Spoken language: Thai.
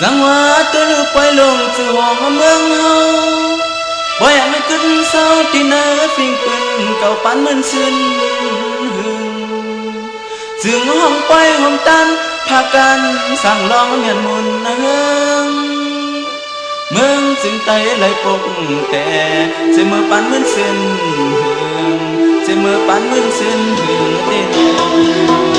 สังว่าตัวลูกปล่อยลงสู่ห้องเมืองเฮาบ่อยากไม่ขึ้นเศร้าที่เนื้อฟิงปืนเก่าปันเหมือนซึ้นหึงซึ่งห้องปล่อยห้องตันพากันสั่งลองเมียนมุนเฮืองเมืองจึงไตไหลปกแต่เสมอปันเหมือนซึ้นหึงเสมอปันเหมือนซึ้นหึงเต้น